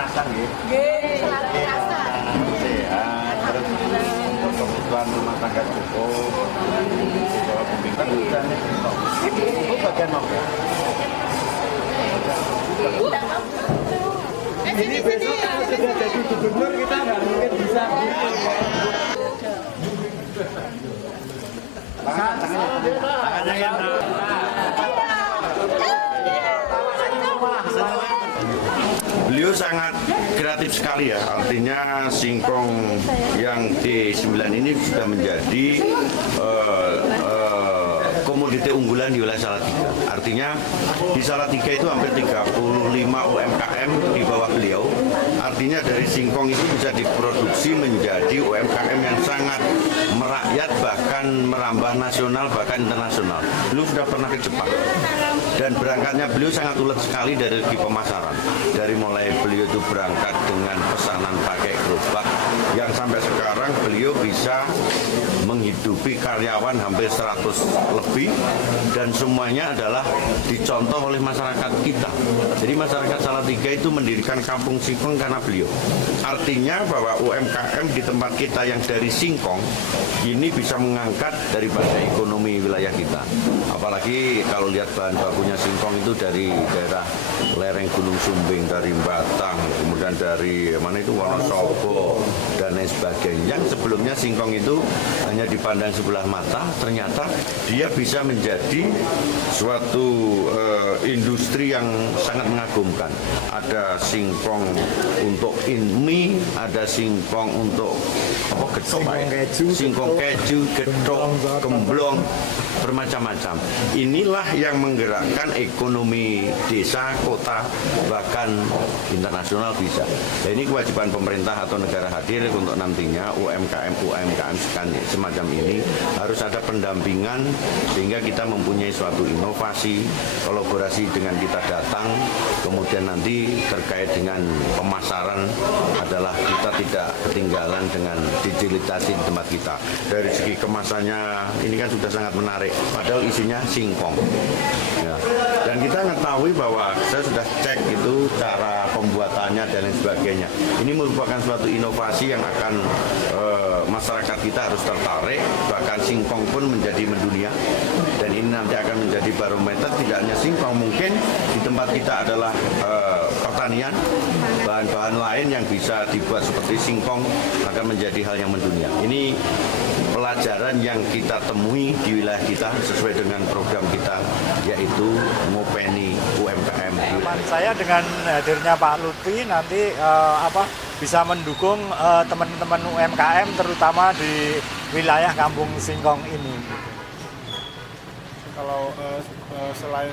kerasan gitu. Sehat, Terus untuk kebutuhan rumah tangga cukup. Kalau bimbingan hujan itu bagian apa? Ini besok kalau sudah jadi gubernur kita nggak mungkin bisa. Tangannya yang Beliau sangat kreatif sekali ya, artinya singkong yang D9 ini sudah menjadi komoditi unggulan di wilayah Salatiga. Artinya di Salatiga itu hampir 35 UMKM di bawah beliau. Artinya dari singkong itu bisa diproduksi menjadi UMKM yang sangat merakyat, bahkan merambah nasional, bahkan internasional. Beliau sudah pernah ke Jepang. Dan berangkatnya beliau sangat ulet sekali dari segi pemasaran. Dari mulai beliau itu berangkat dengan pesanan pakai gerobak, yang sampai sekarang beliau bisa menghidupi karyawan hampir 100 lebih, dan semuanya adalah dicontoh oleh masyarakat kita. Jadi masyarakat Salatiga itu mendirikan kampung singkong karena beliau. Artinya bahwa UMKM di tempat kita yang dari singkong ini bisa mengangkat daripada ekonomi wilayah kita. Apalagi kalau lihat bahan bakunya singkong itu dari daerah lereng Gunung Sumbing, dari Batang, kemudian dari mana itu Wonosobo dan lain sebagainya. Yang sebelumnya singkong itu hanya dipandang sebelah mata, ternyata dia bisa menjadi suatu industri yang sangat mengagumkan. Ada singkong untuk mie, ada singkong untuk singkong keju, gedok, gemblong, bermacam-macam. Inilah yang menggerakkan ekonomi desa, kota, bahkan internasional bisa. Dan ini kewajiban pemerintah atau negara hadir untuk nantinya UMKM semacam ini harus ada pendampingan sehingga kita mempunyai suatu inovasi, kolaborasi dengan kita datang, kemudian nanti terkait dengan pemasaran adalah kita tidak ketinggalan dengan digitalisasi di tempat kita. Dari segi kemasannya ini kan sudah sangat menarik, padahal isinya singkong. Ya. Dan kita mengetahui bahwa saya sudah cek itu cara pembuatannya dan lain sebagainya. Ini merupakan suatu inovasi yang akan masyarakat kita harus tertarik, bahkan singkong pun menjadi mendunia. Dan ini nanti akan menjadi barometer, tidak hanya singkong, mungkin di tempat kita adalah pertanian, bahan-bahan lain yang bisa dibuat seperti singkong akan menjadi hal yang mendunia. Ini pelajaran yang kita temui di wilayah kita sesuai dengan program kita, yaitu Ngopeni UMKM. Saya dengan hadirnya Pak Lutfi nanti bisa mendukung teman-teman UMKM terutama di wilayah Kampung Singkong ini. Kalau selain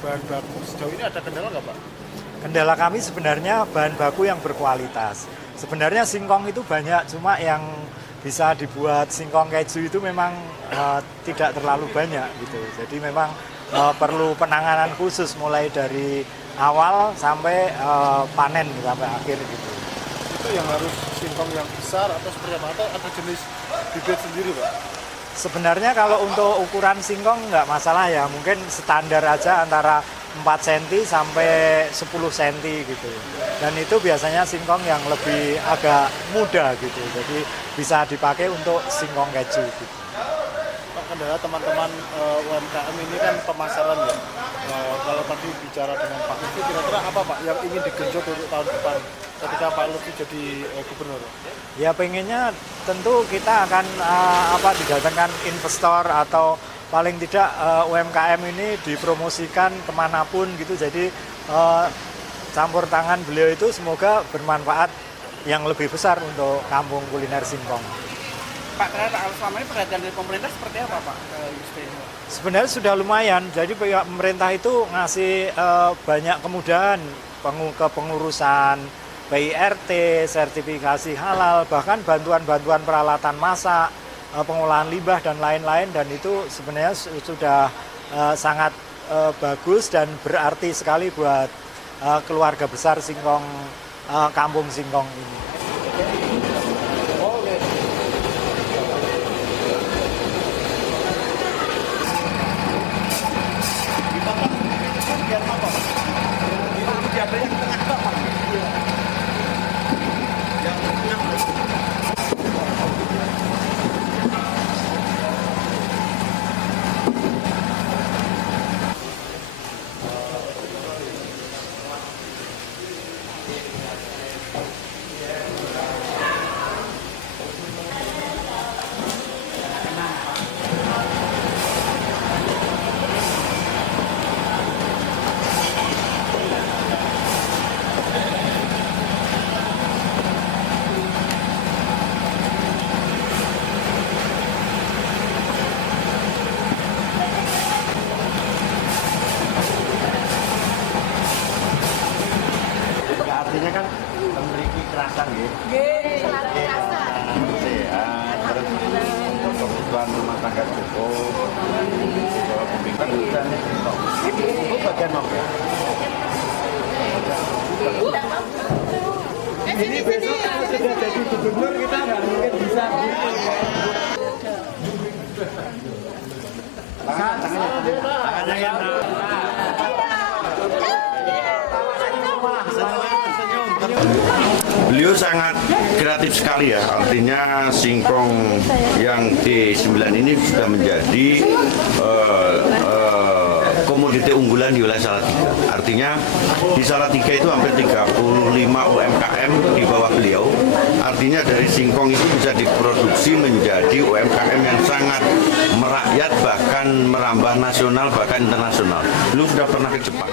bahan baku sejauh ini ada kendala nggak Pak? Kendala kami sebenarnya bahan baku yang berkualitas. Sebenarnya singkong itu banyak, cuma yang bisa dibuat singkong keju itu memang tidak terlalu banyak gitu. Jadi memang perlu penanganan khusus mulai dari awal sampai panen sampai akhir gitu. Itu yang harus singkong yang besar atau seperti apa, atau ada jenis bibit sendiri Pak? Sebenarnya kalau untuk ukuran singkong nggak masalah ya, mungkin standar aja antara 4 cm sampai 10 cm gitu. Dan itu biasanya singkong yang lebih agak muda gitu, jadi bisa dipakai untuk singkong keju gitu. Pak, kendala teman-teman UMKM ini kan pemasaran ya. Kalau tadi bicara dengan Pak Lutfi, kira-kira apa Pak yang ingin digenjot untuk tahun depan ketika Pak Lutfi jadi gubernur? Ya pengennya tentu kita akan didatangkan investor atau paling tidak UMKM ini dipromosikan kemanapun gitu. Jadi campur tangan beliau itu semoga bermanfaat yang lebih besar untuk kampung kuliner singkong. Pak, ternyata selama ini perhatian dari pemerintah seperti apa Pak? Sebenarnya sudah lumayan, jadi pemerintah itu ngasih banyak kemudahan kepengurusan PIRT, sertifikasi halal, bahkan bantuan-bantuan peralatan masak, pengolahan limbah dan lain-lain, dan itu sebenarnya sudah sangat bagus dan berarti sekali buat keluarga besar singkong, kampung singkong ini. Artinya kan memiliki kerasan ya. Selalu terasa. Sehat, terus untuk kebutuhan rumah tangga cukup. Kalau pemimpin juga itu bagian mau ya. Ini besok kalau sudah jadi gubernur kita nggak mungkin bisa. Tangannya yang Beliau sangat kreatif sekali ya, artinya singkong yang D9 ini sudah menjadi komoditi unggulan di wilayah Salatiga. Artinya di Salatiga itu hampir 35 UMKM di bawah beliau. Artinya dari singkong itu bisa diproduksi menjadi UMKM yang sangat merakyat, bahkan merambah nasional, bahkan internasional. Beliau sudah pernah ke Jepang.